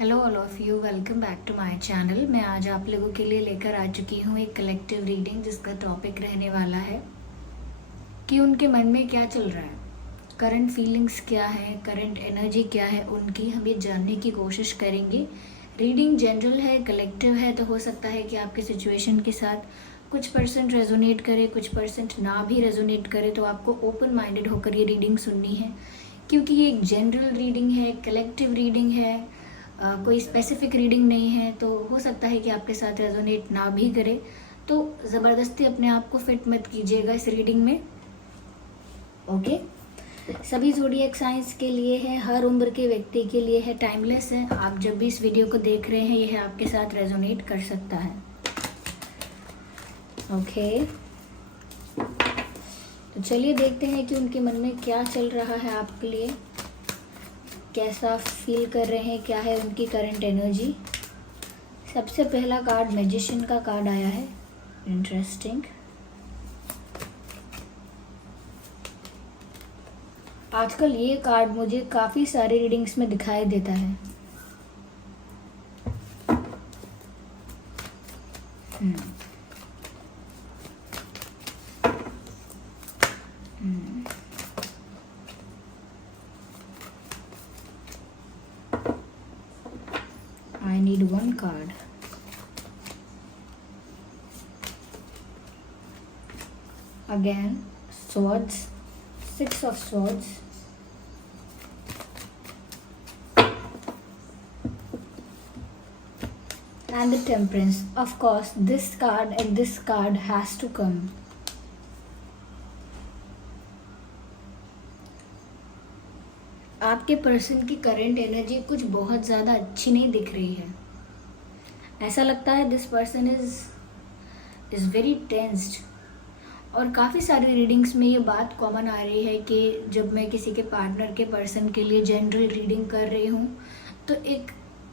Hello all of you, welcome back to my channel. मैं आज आप लोगों के लिए लेकर आ चुकी हूँ एक कलेक्टिव रीडिंग जिसका टॉपिक रहने वाला है कि उनके मन में क्या चल रहा है, करंट फीलिंग्स क्या है, करंट एनर्जी क्या है उनकी, हम ये जानने की कोशिश करेंगे। रीडिंग जनरल है, कलेक्टिव है, तो हो सकता है कि आपके सिचुएशन के साथ कुछ परसेंट रेजोनेट करे, कुछ परसेंट ना भी रेजोनेट करे। तो आपको ओपन माइंडेड होकर ये रीडिंग सुननी है, क्योंकि ये एक जनरल रीडिंग है, कलेक्टिव रीडिंग है, कोई स्पेसिफिक रीडिंग नहीं है। तो हो सकता है कि आपके साथ रेजोनेट ना भी करे, तो ज़बरदस्ती अपने आप को फिट मत कीजिएगा इस रीडिंग में। ओके, सभी ज़ोडिएक साइंस के लिए है, हर उम्र के व्यक्ति के लिए है, टाइमलेस है। आप जब भी इस वीडियो को देख रहे हैं यह आपके साथ रेजोनेट कर सकता है। ओके, तो चलिए देखते हैं कि उनके मन में क्या चल रहा है आपके लिए, कैसा फील कर रहे हैं, क्या है उनकी करंट एनर्जी। सबसे पहला कार्ड मैजिशियन का कार्ड आया है, इंटरेस्टिंग। आजकल ये कार्ड मुझे काफ़ी सारे रीडिंग्स में दिखाई देता है। I need one card. Again, swords, six of swords. And the temperance. Of course, this card and this card has to come. आपके पर्सन की करंट एनर्जी कुछ बहुत ज़्यादा अच्छी नहीं दिख रही है। ऐसा लगता है this person is very tensed. और काफ़ी सारी रीडिंग्स में ये बात कॉमन आ रही है कि जब मैं किसी के पार्टनर के पर्सन के लिए जनरल रीडिंग कर रही हूँ तो एक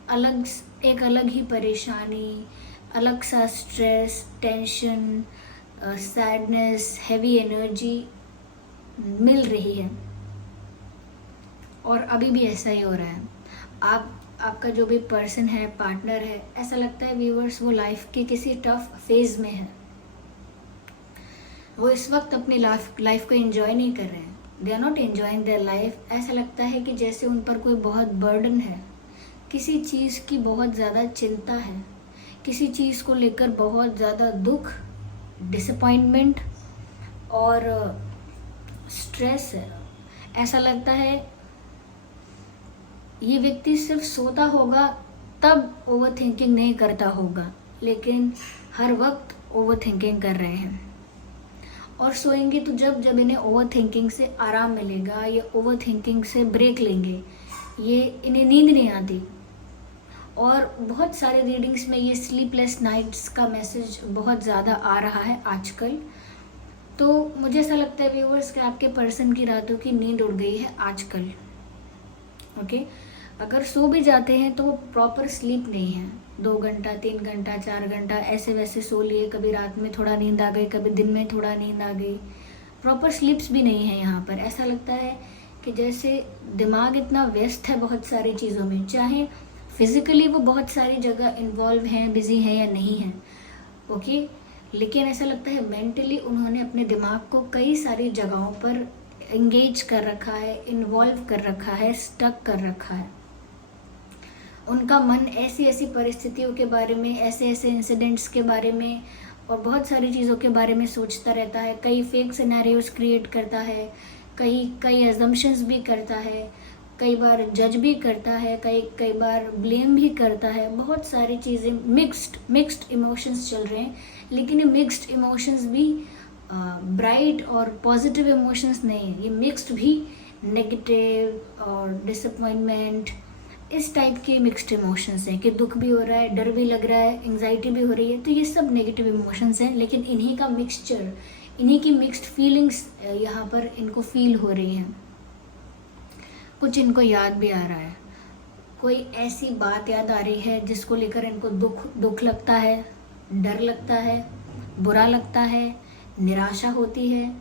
अलग ही परेशानी, अलग सा stress, tension, sadness, heavy energy मिल रही है। और अभी भी ऐसा ही हो रहा है। आपका जो भी पर्सन है, पार्टनर है, ऐसा लगता है व्यूअर्स वो लाइफ के किसी टफ फेज में है। वो इस वक्त अपनी लाइफ को एंजॉय नहीं कर रहे हैं। They are not enjoying their life. ऐसा लगता है कि जैसे उन पर कोई बहुत बर्डन है, किसी चीज़ की बहुत ज़्यादा चिंता है, किसी चीज़ को लेकर बहुत ज़्यादा दुख, डिसअपॉइंटमेंट और स्ट्रेस है। ऐसा लगता है ये व्यक्ति सिर्फ सोता होगा तब ओवर थिंकिंग नहीं करता होगा, लेकिन हर वक्त ओवर थिंकिंग कर रहे हैं। और सोएंगे तो जब इन्हें ओवर थिंकिंग से आराम मिलेगा, ये ओवर थिंकिंग से ब्रेक लेंगे, ये इन्हें नींद नहीं आती। और बहुत सारे रीडिंग्स में ये स्लीपलेस नाइट्स का मैसेज बहुत ज़्यादा आ रहा है आजकल। तो मुझे ऐसा लगता है व्यूअर्स कि आपके पर्सन की रातों की नींद उड़ गई है आजकल। ओके, अगर सो भी जाते हैं तो वो प्रॉपर स्लीप नहीं है। 2 घंटा, 3 घंटा, 4 घंटा ऐसे वैसे सो लिए, कभी रात में थोड़ा नींद आ गई, कभी दिन में थोड़ा नींद आ गई। प्रॉपर स्लीप्स भी नहीं है यहाँ पर। ऐसा लगता है कि जैसे दिमाग इतना व्यस्त है बहुत सारी चीज़ों में, चाहे फिजिकली वो बहुत सारी जगह इन्वॉल्व हैं, बिजी हैं या नहीं हैं, ओके, लेकिन ऐसा लगता है मेंटली उन्होंने अपने दिमाग को कई सारी जगहों पर एंगेज कर रखा है, इन्वॉल्व कर रखा है, स्टक कर रखा है। उनका मन ऐसी ऐसी परिस्थितियों के बारे में, ऐसे ऐसे इंसिडेंट्स के बारे में और बहुत सारी चीज़ों के बारे में सोचता रहता है। कई फेक सिनेरियोस क्रिएट करता है, कई अजम्पशंस भी करता है, कई बार जज भी करता है, कई बार ब्लेम भी करता है। बहुत सारी चीज़ें, मिक्स्ड इमोशंस चल रहे हैं, लेकिन ये मिक्स्ड इमोशंस भी ब्राइट और पॉजिटिव इमोशंस नहीं है। ये मिक्स्ड भी नेगेटिव और डिसअपॉइंटमेंट, इस टाइप के मिक्स्ड इमोशंस हैं कि दुख भी हो रहा है, डर भी लग रहा है, एंजाइटी भी हो रही है। तो ये सब नेगेटिव इमोशंस हैं, लेकिन इन्हीं का मिक्सचर, इन्हीं की मिक्स्ड फीलिंग्स यहाँ पर इनको फील हो रही हैं। कुछ इनको याद भी आ रहा है, कोई ऐसी बात याद आ रही है जिसको लेकर इनको दुख लगता है, डर लगता है, बुरा लगता है, निराशा होती है,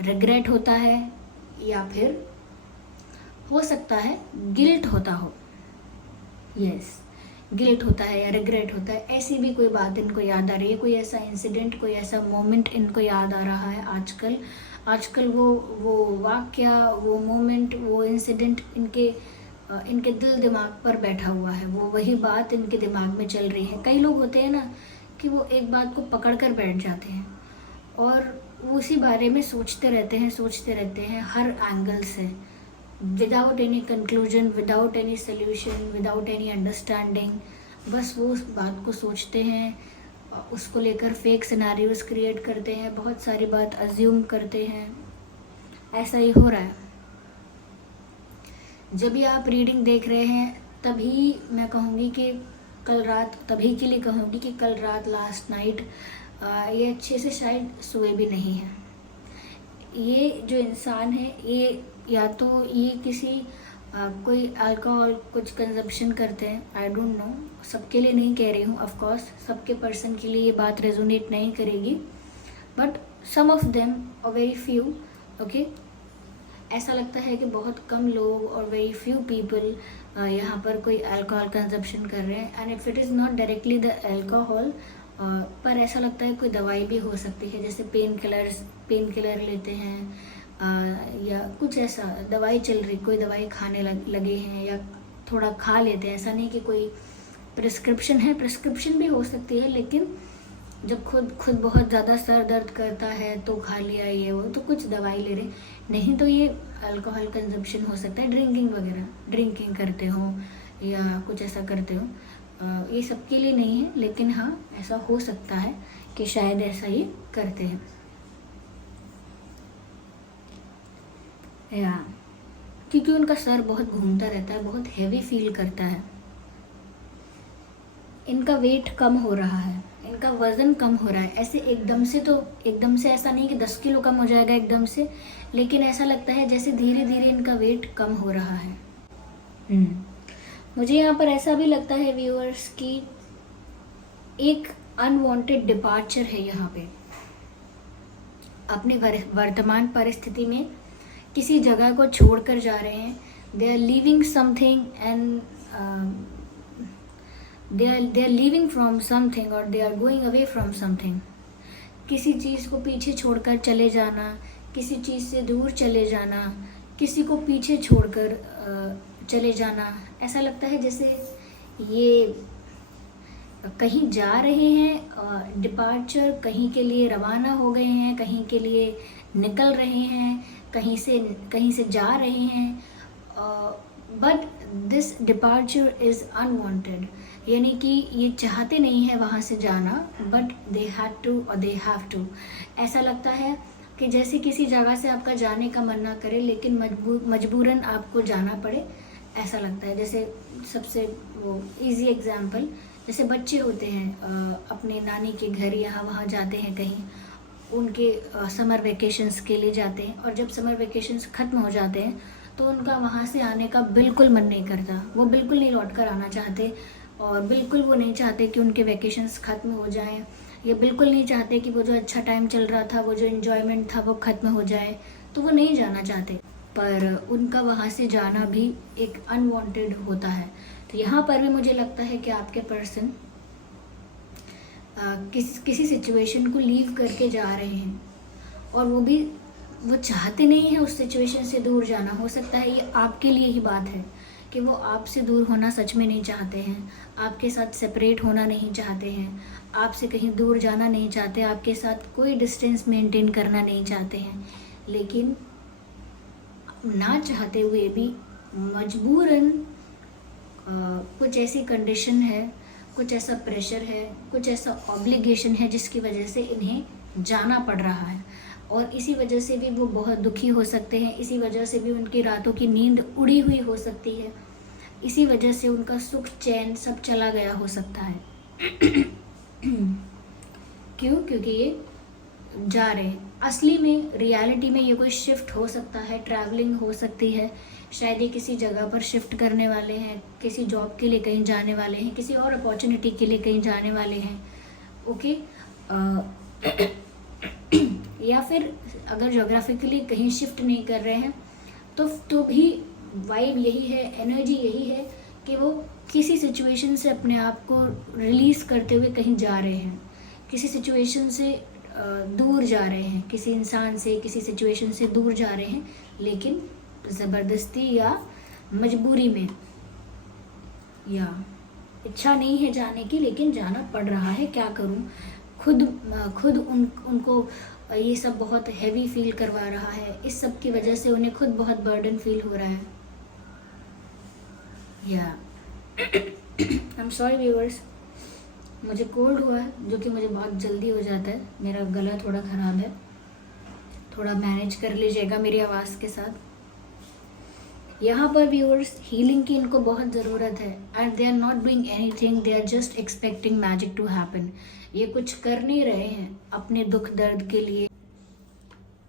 रिग्रेट होता है, या फिर हो सकता है गिल्ट होता हो। यस, गिल्ट होता है या रिग्रेट होता है, ऐसी भी कोई बात इनको याद आ रही है, कोई ऐसा इंसिडेंट, कोई ऐसा मोमेंट इनको याद आ रहा है आजकल। आजकल वो वाक्य, वो मोमेंट, वो इंसिडेंट इनके दिल दिमाग पर बैठा हुआ है, वो वही बात इनके दिमाग में चल रही है। कई लोग होते हैं ना कि वो एक बात को पकड़ कर बैठ जाते हैं और वो उसी बारे में सोचते रहते हैं हर एंगल से, without any conclusion, without any solution, without any understanding. बस वो उस बात को सोचते हैं, उसको लेकर फेक सिनेरियोज क्रिएट करते हैं, बहुत सारी बात अज्यूम करते हैं। ऐसा ही हो रहा है। जब भी आप रीडिंग देख रहे हैं तभी मैं कहूँगी कि कल रात, तभी के लिए कहूँगी कि कल रात, लास्ट नाइट ये अच्छे से शायद सोए भी नहीं हैं। ये जो इंसान है ये या तो ये किसी कोई अल्कोहल कुछ कंजप्शन करते हैं, आई डोंट नो, सबके लिए नहीं कह रही हूँ, ऑफ कोर्स सबके पर्सन के लिए ये बात रेजोनेट नहीं करेगी, बट सम ऑफ देम और वेरी फ्यू, ओके। ऐसा लगता है कि बहुत कम लोग और वेरी फ्यू पीपल यहाँ पर कोई अल्कोहल कंजप्शन कर रहे हैं, and if it is not directly the alcohol, पर ऐसा लगता है कोई दवाई भी हो सकती है, जैसे पेन किलर लेते हैं या कुछ ऐसा दवाई चल रही, कोई दवाई खाने लगे हैं या थोड़ा खा लेते हैं। ऐसा नहीं कि कोई प्रिस्क्रिप्शन है, प्रिस्क्रिप्शन भी हो सकती है, लेकिन जब खुद बहुत ज़्यादा सर दर्द करता है तो खा लिया ये वो, तो कुछ दवाई ले रहे, नहीं तो ये अल्कोहल कंजप्शन हो सकता है। ड्रिंकिंग वगैरह, ड्रिंकिंग करते हो या कुछ ऐसा करते हो, ये सबके लिए नहीं है, लेकिन हाँ ऐसा हो सकता है कि शायद ऐसा ही करते हैं या क्योंकि उनका सर बहुत घूमता रहता है, बहुत हैवी फील करता है। इनका वेट कम हो रहा है, इनका वज़न कम हो रहा है। ऐसे एकदम से ऐसा नहीं कि 10 किलो कम हो जाएगा एकदम से, लेकिन ऐसा लगता है जैसे धीरे धीरे इनका वेट कम हो रहा है। मुझे यहाँ पर ऐसा भी लगता है व्यूअर्स कि एक अनवांटेड डिपार्चर है यहाँ पे। अपने वर्तमान परिस्थिति में किसी जगह को छोड़कर जा रहे हैं, they are leaving something and they are leaving from something or they are going away from something। किसी चीज़ को पीछे छोड़कर चले जाना, किसी चीज़ से दूर चले जाना, किसी को पीछे छोड़कर चले जाना, ऐसा लगता है जैसे ये कहीं जा रहे हैं, डिपार्चर, कहीं के लिए रवाना हो गए हैं, कहीं के लिए निकल रहे हैं, कहीं से जा रहे हैं, but this departure is unwanted, यानी कि ये चाहते नहीं है वहाँ से जाना, बट दे हैड टू और दे हैव टू। ऐसा लगता है कि जैसे किसी जगह से आपका जाने का मन ना करे, लेकिन मजबूरन आपको जाना पड़े, ऐसा लगता है। जैसे सबसे वो इजी एग्जांपल, जैसे बच्चे होते हैं अपने नानी के घर यहाँ वहाँ जाते हैं कहीं, उनके समर वेकेशंस के लिए जाते हैं, और जब समर वेकेशंस ख़त्म हो जाते हैं तो उनका वहाँ से आने का बिल्कुल मन नहीं करता, वो बिल्कुल नहीं लौट कर आना चाहते, और बिल्कुल वो नहीं चाहते कि उनके वेकेशंस ख़त्म हो जाएं, ये बिल्कुल नहीं चाहते कि वो जो अच्छा टाइम चल रहा था, वो जो एन्जॉयमेंट था वो ख़त्म हो जाए, तो वो नहीं जाना चाहते, पर उनका वहाँ से जाना भी एक अनवांटेड होता है। तो यहाँ पर भी मुझे लगता है कि आपके पर्सन किसी सिचुएशन को लीव करके जा रहे हैं, और वो चाहते नहीं है उस सिचुएशन से दूर जाना। हो सकता है ये आपके लिए ही बात है कि वो आपसे दूर होना सच में नहीं चाहते हैं, आपके साथ सेपरेट होना नहीं चाहते हैं, आपसे कहीं दूर जाना नहीं चाहते, आपके साथ कोई डिस्टेंस मेंटेन करना नहीं चाहते हैं, लेकिन ना चाहते हुए भी मजबूरन कुछ ऐसी कंडीशन है, कुछ ऐसा प्रेशर है, कुछ ऐसा ऑब्लिगेशन है जिसकी वजह से इन्हें जाना पड़ रहा है, और इसी वजह से भी वो बहुत दुखी हो सकते हैं, इसी वजह से भी उनकी रातों की नींद उड़ी हुई हो सकती है, इसी वजह से उनका सुख चैन सब चला गया हो सकता है। क्यों? क्योंकि ये जा रहे हैं। असली में, रियलिटी में ये कोई शिफ्ट हो सकता है, ट्रैवलिंग हो सकती है, शायद ये किसी जगह पर शिफ्ट करने वाले हैं, किसी जॉब के लिए कहीं जाने वाले हैं, किसी और अपॉर्चुनिटी के लिए कहीं जाने वाले हैं, ओके। या फिर अगर जोग्राफिकली कहीं शिफ्ट नहीं कर रहे हैं तो भी वाइब यही है, एनर्जी यही है कि वो किसी सिचुएशन से अपने आप को रिलीज़ करते हुए कहीं जा रहे हैं, किसी सिचुएशन से दूर जा रहे हैं, किसी इंसान से, किसी सिचुएशन से दूर जा रहे हैं, लेकिन ज़बरदस्ती या मजबूरी में, या इच्छा नहीं है जाने की लेकिन जाना पड़ रहा है, क्या करूं, खुद उनको ये सब बहुत हैवी फील करवा रहा है, इस सब की वजह से उन्हें खुद बहुत बर्डन फील हो रहा है। या आई एम सॉरी व्यूअर्स, मुझे कोल्ड हुआ है जो कि मुझे बहुत जल्दी हो जाता है, मेरा गला थोड़ा ख़राब है, थोड़ा मैनेज कर लीजिएगा मेरी आवाज़ के साथ। यहाँ पर व्यूअर्स हीलिंग की इनको बहुत ज़रूरत है, and they are not doing anything, they are just expecting magic to happen. ये कुछ कर नहीं रहे हैं अपने दुख दर्द के लिए,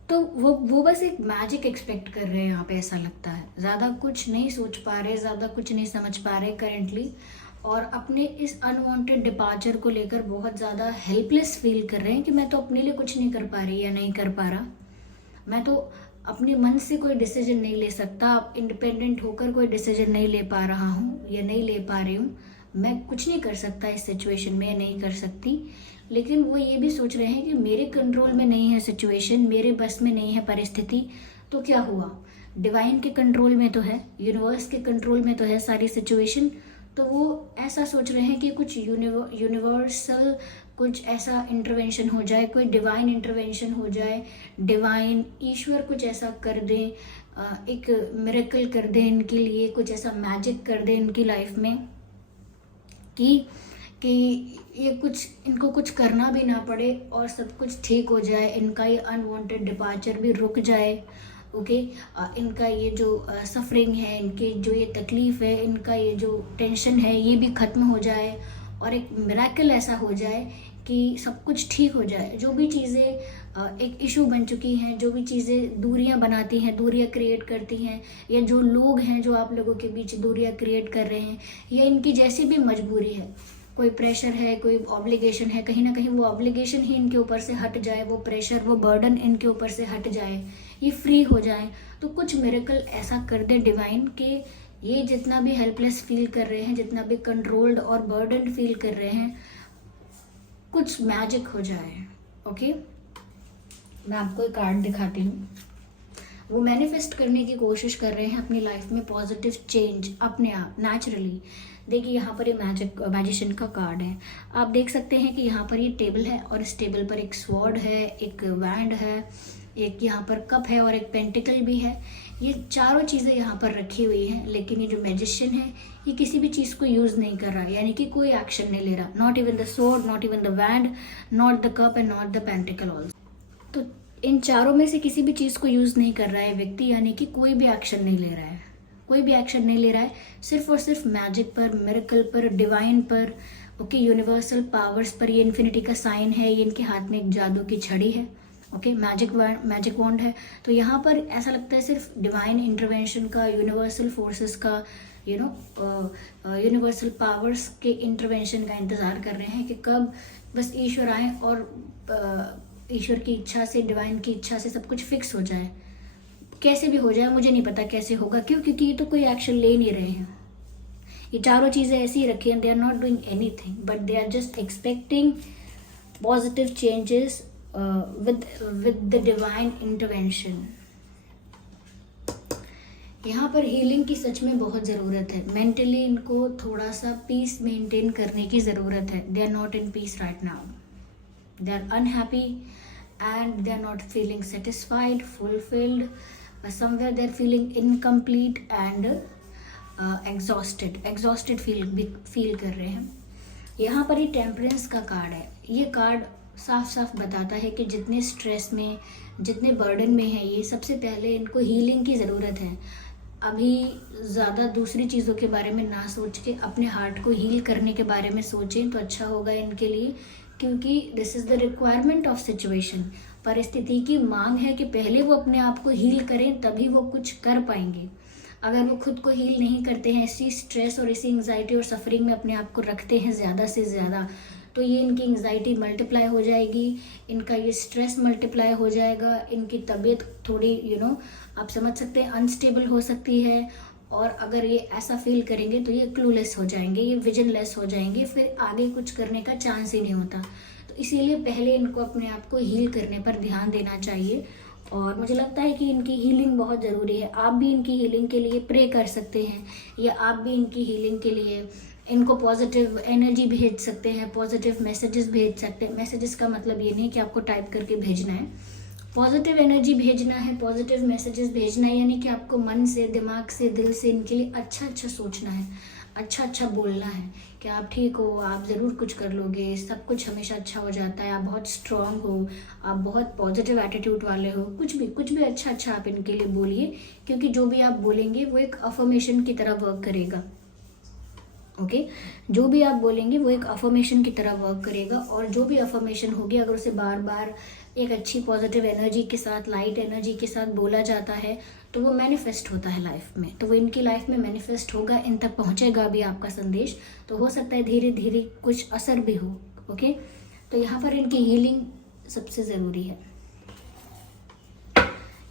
तो वो बस एक मैजिक एक्सपेक्ट कर रहे हैं यहाँ पे, ऐसा लगता है। ज़्यादा कुछ नहीं सोच पा रहे, ज़्यादा कुछ नहीं समझ पा रहे करेंटली, और अपने इस अनवांटेड डिपार्चर को लेकर बहुत ज़्यादा हेल्पलेस फील कर रहे हैं कि मैं तो अपने लिए कुछ नहीं कर पा रही या नहीं कर पा रहा, मैं तो अपने मन से कोई डिसीजन नहीं ले सकता, इंडिपेंडेंट होकर कोई डिसीजन नहीं ले पा रहा हूँ या नहीं ले पा रही हूँ, मैं कुछ नहीं कर सकता इस सिचुएशन में, नहीं कर सकती। लेकिन वो ये भी सोच रहे हैं कि मेरे कंट्रोल में नहीं है सिचुएशन, मेरे बस में नहीं है परिस्थिति, तो क्या हुआ, डिवाइन के कंट्रोल में तो है, यूनिवर्स के कंट्रोल में तो है सारी सिचुएशन। तो वो ऐसा सोच रहे हैं कि कुछ यूनिवर्सल कुछ ऐसा इंटरवेंशन हो जाए, कोई डिवाइन इंटरवेंशन हो जाए, डिवाइन ईश्वर कुछ ऐसा कर दें, एक मिरेकल कर दें इनके लिए, कुछ ऐसा मैजिक कर दें इनकी लाइफ में कि ये कुछ, इनको कुछ करना भी ना पड़े और सब कुछ ठीक हो जाए, इनका ये अनवांटेड डिपार्चर भी रुक जाए, ओके। इनका ये जो सफरिंग है, इनकी जो ये तकलीफ़ है, इनका ये जो टेंशन है, ये भी ख़त्म हो जाए और एक मिरेकल ऐसा हो जाए कि सब कुछ ठीक हो जाए। जो भी चीज़ें एक इशू बन चुकी हैं, जो भी चीज़ें दूरियां बनाती हैं, दूरियां क्रिएट करती हैं, या जो लोग हैं जो आप लोगों के बीच दूरियां क्रिएट कर रहे हैं, या इनकी जैसी भी मजबूरी है, कोई प्रेशर है, कोई ऑब्लिगेशन है, कहीं ना कहीं वो ऑब्लिगेशन ही इनके ऊपर से हट जाए, वो प्रेशर, वो बर्डन इनके ऊपर से हट जाए, ये फ्री हो जाए, तो कुछ मिरेकल ऐसा कर दे डिवाइन कि ये जितना भी हेल्पलेस फील कर रहे हैं, जितना भी कंट्रोल्ड और बर्डन फील कर रहे हैं, कुछ मैजिक हो जाए, ओके। मैं आपको एक कार्ड दिखाती हूँ। वो मैनिफेस्ट करने की कोशिश कर रहे हैं अपनी लाइफ में पॉजिटिव चेंज अपने आप नेचुरली। देखिए यहाँ पर ये मैजिशियन का कार्ड है, आप देख सकते हैं कि यहाँ पर ये टेबल है और इस टेबल पर एक स्वॉर्ड है, एक वैंड है, एक यहाँ पर कप है और एक पेंटिकल भी है। ये चारों चीज़ें यहाँ पर रखी हुई हैं, लेकिन ये जो मैजिशियन है ये किसी भी चीज़ को यूज़ नहीं कर रहा, यानी कि कोई एक्शन नहीं ले रहा, not even the sword, not even the wand, not the cup and not the pentacle also. तो इन चारों में से किसी भी चीज़ को यूज़ नहीं कर रहा है व्यक्ति, यानी कि कोई भी एक्शन नहीं ले रहा है, कोई भी एक्शन नहीं ले रहा है, सिर्फ और सिर्फ मैजिक पर, मिरेकल पर, डिवाइन पर, ओके, यूनिवर्सल पावर्स पर। ये इन्फिनिटी का साइन है, ये इनके हाथ में एक जादू की छड़ी है, ओके, मैजिक वॉन्ड है। तो यहाँ पर ऐसा लगता है सिर्फ डिवाइन इंटरवेंशन का, यूनिवर्सल फोर्सेस का, यूनिवर्सल पावर्स के इंटरवेंशन का इंतज़ार कर रहे हैं कि कब बस ईश्वर आए और ईश्वर की इच्छा से, डिवाइन की इच्छा से सब कुछ फिक्स हो जाए, कैसे भी हो जाए, मुझे नहीं पता कैसे होगा, क्यों, क्योंकि ये तो कोई एक्शन ले नहीं रहे हैं, ये चारों चीज़ें ऐसी ही रखी हैं, they are not doing anything but they are just expecting positive changes with the divine intervention। यहाँ पर हीलिंग की सच में बहुत ज़रूरत है, मेंटली इनको थोड़ा सा पीस मेंटेन करने की ज़रूरत है। They are not in peace right now, they are unhappy and they are not feeling satisfied, fulfilled, somewhere they are feeling incomplete and exhausted feel कर रहे हैं। यहाँ पर ये टेम्परेंस का कार्ड है, ये कार्ड साफ साफ बताता है कि जितने स्ट्रेस में, जितने बर्डन में है ये, सबसे पहले इनको हीलिंग की ज़रूरत है। अभी ज़्यादा दूसरी चीज़ों के बारे में ना सोच के अपने हार्ट को हील करने के बारे में सोचें तो अच्छा होगा इनके लिए, क्योंकि this is the requirement of situation. परिस्थिति की मांग है कि पहले वो अपने आप को हील करें, तभी वो कुछ कर पाएंगे। अगर वो खुद को हील नहीं करते हैं, इसी स्ट्रेस और इसी एंग्जाइटी और सफरिंग में अपने आप को रखते हैं ज़्यादा से ज़्यादा, तो ये इनकी एंग्जाइटी मल्टीप्लाई हो जाएगी, इनका ये स्ट्रेस मल्टीप्लाई हो जाएगा, इनकी तबीयत थोड़ी आप समझ सकते हैं अनस्टेबल हो सकती है, और अगर ये ऐसा फील करेंगे तो ये क्लूलेस हो जाएंगे, ये विजनलेस हो जाएंगे, फिर आगे कुछ करने का चांस ही नहीं होता। तो इसीलिए पहले इनको अपने आप को हील करने पर ध्यान देना चाहिए। और मुझे लगता है कि इनकी हीलिंग बहुत ज़रूरी है। आप भी इनकी हीलिंग के लिए प्रे कर सकते हैं, या आप भी इनकी हीलिंग के लिए इनको पॉजिटिव एनर्जी भेज सकते हैं, पॉजिटिव मैसेजेस भेज सकते हैं। मैसेजेस का मतलब ये नहीं कि आपको टाइप करके भेजना है, पॉजिटिव एनर्जी भेजना है, पॉजिटिव मैसेजेस भेजना है, यानी कि आपको मन से, दिमाग से, दिल से इनके लिए अच्छा अच्छा सोचना है, अच्छा अच्छा बोलना है कि आप ठीक हो, आप ज़रूर कुछ कर लोगे, सब कुछ हमेशा अच्छा हो जाता है, आप बहुत स्ट्रांग हो, आप बहुत पॉजिटिव एटीट्यूड वाले हो, कुछ भी अच्छा अच्छा आप इनके लिए बोलिए, क्योंकि जो भी आप बोलेंगे वो एक अफर्मेशन की तरह वर्क करेगा। ओके, जो भी आप बोलेंगे वो एक अफर्मेशन की तरह वर्क करेगा, और जो भी अफर्मेशन होगी अगर उसे बार बार एक अच्छी पॉजिटिव एनर्जी के साथ, लाइट एनर्जी के साथ बोला जाता है तो वो मैनिफेस्ट होता है लाइफ में। तो वो इनकी लाइफ में मैनिफेस्ट होगा, इन तक पहुंचेगा भी आपका संदेश। तो हो सकता है धीरे धीरे कुछ असर भी हो। ओके, तो यहाँ पर इनकी हीलिंग सबसे ज़रूरी है।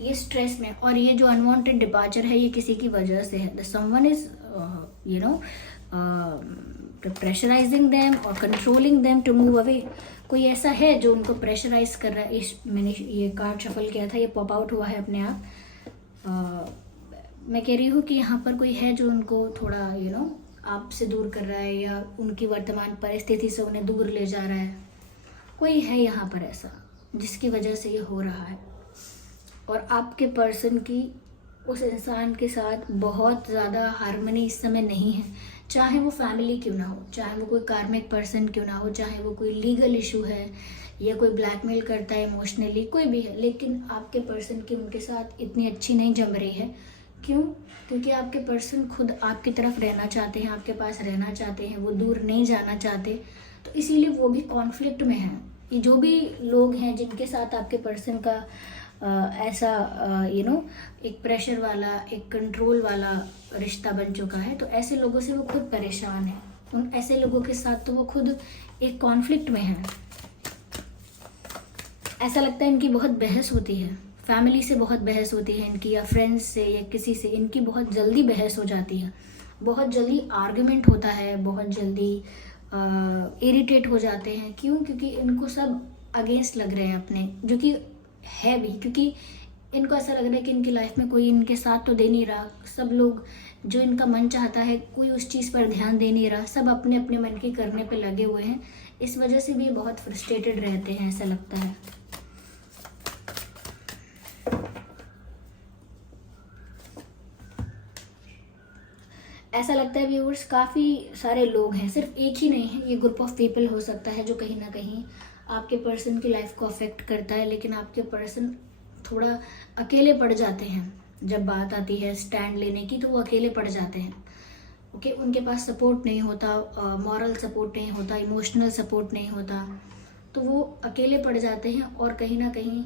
ये स्ट्रेस में, और ये जो अनवांटेड डिपार्चर है ये किसी की वजह से है। The someone is pressurising them और controlling them to move away. कोई ऐसा है जो उनको प्रेशराइज कर रहा है। मैंने ये कार्ड शफल किया था, ये पॉप आउट हुआ है अपने आप। मैं कह रही हूँ कि यहाँ पर कोई है जो उनको थोड़ा आपसे दूर कर रहा है, या उनकी वर्तमान परिस्थिति से उन्हें दूर ले जा रहा है। कोई है यहाँ पर ऐसा जिसकी वजह से ये हो रहा है। और आपके पर्सन की उस इंसान के साथ बहुत ज़्यादा हार्मनी इस समय नहीं है, चाहे वो फैमिली क्यों ना हो, चाहे वो कोई कार्मिक पर्सन क्यों ना हो, चाहे वो कोई लीगल इशू है, या कोई ब्लैकमेल करता है इमोशनली, कोई भी है, लेकिन आपके पर्सन की उनके साथ इतनी अच्छी नहीं जम रही है। क्यों? क्योंकि आपके पर्सन खुद आपकी तरफ रहना चाहते हैं, आपके पास रहना चाहते हैं, वो दूर नहीं जाना चाहते। तो इसीलिए वो भी कॉन्फ्लिक्ट में हैं। ये जो भी लोग हैं जिनके साथ आपके पर्सन का ऐसा एक प्रेशर वाला, एक कंट्रोल वाला रिश्ता बन चुका है, तो ऐसे लोगों से वो खुद परेशान है। उन ऐसे लोगों के साथ तो वो खुद एक कॉन्फ्लिक्ट में है। ऐसा लगता है इनकी बहुत बहस होती है, फैमिली से बहुत बहस होती है इनकी, या फ्रेंड्स से, या किसी से इनकी बहुत जल्दी बहस हो जाती है, बहुत जल्दी आर्ग्यूमेंट होता है, बहुत जल्दी इरिटेट हो जाते हैं। क्यों? क्योंकि इनको सब अगेंस्ट लग रहे हैं अपने, जो कि है भी, क्योंकि इनको ऐसा लग रहा है कि इनकी लाइफ में कोई इनके साथ तो दे नहीं रहा। सब लोग जो इनका मन चाहता है, कोई उस चीज़ पर ध्यान दे नहीं रहा, सब अपने अपने मन की करने पे लगे हुए हैं। इस वजह से भी बहुत फ्रस्ट्रेटेड रहते हैं, ऐसा लगता है। ऐसा लगता है व्यूअर्स, काफ़ी सारे लोग हैं, सिर्फ एक ही नहीं है, ये ग्रुप ऑफ पीपल हो सकता है जो कहीं ना कहीं आपके पर्सन की लाइफ को अफेक्ट करता है। लेकिन आपके पर्सन थोड़ा अकेले पड़ जाते हैं जब बात आती है स्टैंड लेने की, तो वो अकेले पड़ जाते हैं। ओके, उनके पास सपोर्ट नहीं होता, मॉरल सपोर्ट नहीं होता, इमोशनल सपोर्ट नहीं होता, तो वो अकेले पड़ जाते हैं। और कहीं ना कहीं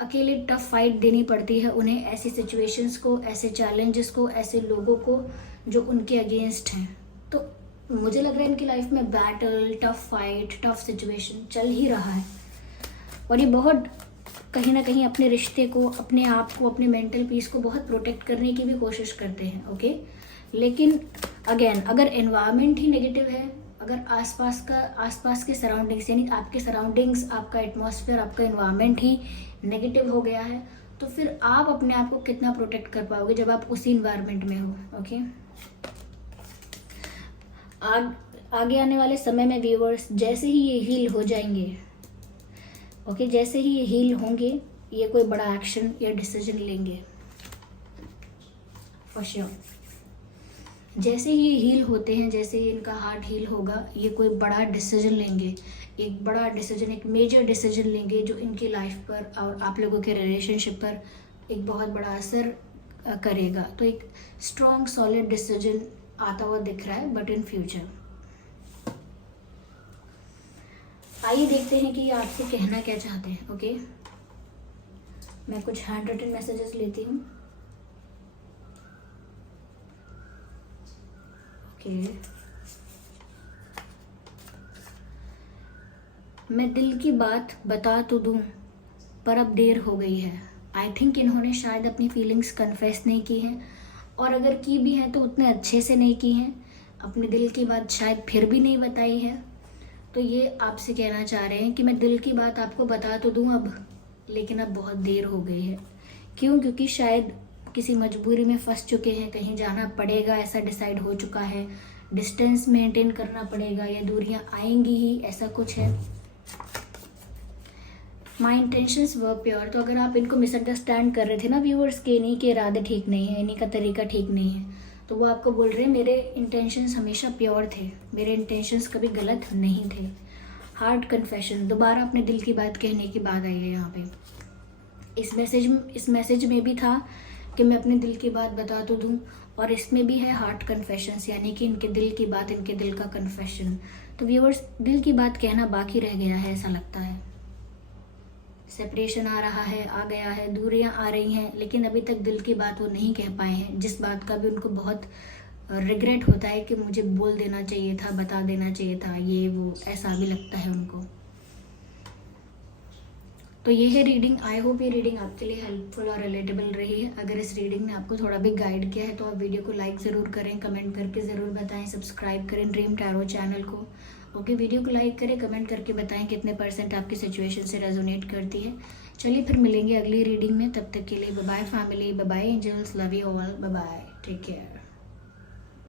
अकेले टफ फाइट देनी पड़ती है उन्हें, ऐसी सिचुएशंस को, ऐसे चैलेंजेस को, ऐसे लोगों को जो उनके अगेंस्ट हैं। तो मुझे लग रहा है इनकी लाइफ में battle, tough fight, tough situation चल ही रहा है, और ये बहुत कहीं ना कहीं अपने रिश्ते को, अपने आप को, अपने मेंटल पीस को बहुत प्रोटेक्ट करने की भी कोशिश करते हैं। ओके, लेकिन अगेन, अगर एनवायरनमेंट ही नेगेटिव है, अगर आसपास के सराउंडिंग्स, यानी आपके सराउंडिंग्स, आपका एटमॉस्फेयर, आपका एनवायरनमेंट ही नेगेटिव हो गया है, तो फिर आप अपने आप को कितना प्रोटेक्ट कर पाओगे जब आप उसी इन्वायरमेंट में हो। ओके, आगे आने वाले समय में व्यूअर्स, जैसे ही ये हील हो जाएंगे, ओके, जैसे ही ये हील होंगे, ये कोई बड़ा एक्शन या डिसीजन लेंगे फॉर श्योर। जैसे ही ये हील होते हैं, जैसे ही इनका हार्ट हील होगा, ये कोई बड़ा डिसीजन लेंगे, एक बड़ा डिसीजन, एक मेजर डिसीजन लेंगे जो इनकी लाइफ पर और आप लोगों के रिलेशनशिप पर एक बहुत बड़ा असर करेगा। तो एक स्ट्रॉन्ग सॉलिड डिसीजन आता हुआ दिख रहा है, बट इन फ्यूचर। आइए देखते हैं कि ये आपसे कहना क्या चाहते हैं। ओके, मैं कुछ हैंड रिटन मैसेजेस लेती हूँ। ओके, मैं दिल की बात बता तो दूं, पर अब देर हो गई है। आई थिंक इन्होंने शायद अपनी फीलिंग्स कन्फेस नहीं की हैं, और अगर की भी हैं तो उतने अच्छे से नहीं की हैं, अपने दिल की बात शायद फिर भी नहीं बताई है। तो ये आपसे कहना चाह रहे हैं कि मैं दिल की बात आपको बता तो दूं अब, लेकिन अब बहुत देर हो गई है। क्यों? क्योंकि शायद किसी मजबूरी में फंस चुके हैं, कहीं जाना पड़ेगा ऐसा डिसाइड हो चुका है, डिस्टेंस मेंटेन करना पड़ेगा या दूरियां आएंगी ही, ऐसा कुछ है। माई इंटेंशंस वर प्योर। तो अगर आप इनको मिसअंडरस्टैंड कर रहे थे ना व्यूअर्स के इन्हीं के इरादे ठीक नहीं है, इन्हीं का तरीका ठीक नहीं है, तो वो आपको बोल रहे हैं मेरे इंटेंशंस हमेशा प्योर थे, मेरे इंटेंशंस कभी गलत नहीं थे। हार्ट कन्फेशन, दोबारा अपने दिल की बात कहने की बात आई है यहाँ पे। इस मैसेज में भी था कि मैं अपने दिल की बात बता तो दूँ, और इसमें भी है हार्ट कन्फेशंस, यानी कि इनके दिल की बात, इनके दिल का कन्फेशन। तो व्यूअर्स दिल की बात कहना बाकी रह गया है ऐसा लगता है। सेपरेशन आ रहा है, आ गया है, दूरियां आ रही हैं, लेकिन अभी तक दिल की बात वो नहीं कह पाए हैं, जिस बात का भी उनको बहुत रिग्रेट होता है कि मुझे बोल देना चाहिए था, बता देना चाहिए था, ये वो ऐसा भी लगता है उनको। तो ये है रीडिंग। आई होप ये रीडिंग आपके लिए हेल्पफुल और रिलेटेबल रही है। अगर इस रीडिंग ने आपको थोड़ा भी गाइड किया है तो आप वीडियो को लाइक ज़रूर करें, कमेंट करके ज़रूर बताएं, सब्सक्राइब करें ड्रीम टैरो चैनल को। ओके, वीडियो को लाइक करें, कमेंट करके बताएं कितने % आपकी सिचुएशन से रेजोनेट करती है। चलिए फिर मिलेंगे अगली रीडिंग में, तब तक के लिए bye bye family, bye bye angels, love you all, bye bye, take care.